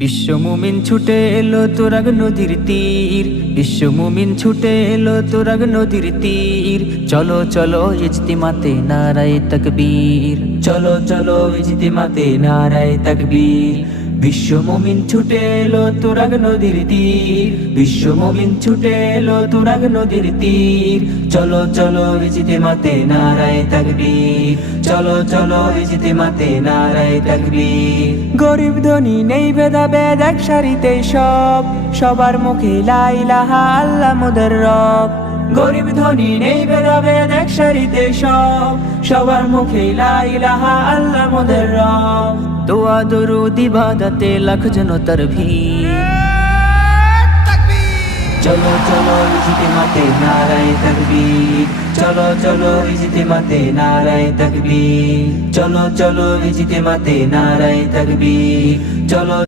বিশ্ব মুমিন ছুটে এলো তুরাগ নদীর তীর, বিশ্ব মুমিন ছুটে এলো তুরাগ নদীর তীর। চলো চলো ইজতিমাতে নারায়ে তাকবীর, চলো চলো ইজতিমাতে নারায়ে তাকবীর। বিশ্ব মুমিন ছুটে এলো তুরাগ নদীর তীর, বিশ্ব মুমিন ছুটে এলো তুরাগ নদীর তীর। চলো চলো ইজতিমাতে নারায়ে তাকবীর, চলো চলো ইজতিমাতে নারায়ে তাকবীর। গরিব ধনী নেই ভেদাভেদ এক সারিতে সব, সবার মুখে লা ইলাহা আল্লাহ মোদের রব। গরিব ধনী নেই ভেদাভেদ এক সারিতে সব, সবার মুখে লা ইলাহা আল্লাহ মোদের রব। দোয়া দরুদ ইবাদতে লাখ জনতার ভিড়। চলো চলো ইজতিমাতে নারায়ে তাকবীর, চলো চলো ইজতিমাতে নারায়ে তাকবীর, চলো চলো ইজতিমাতে নারায়ে তাকবীর, চলো।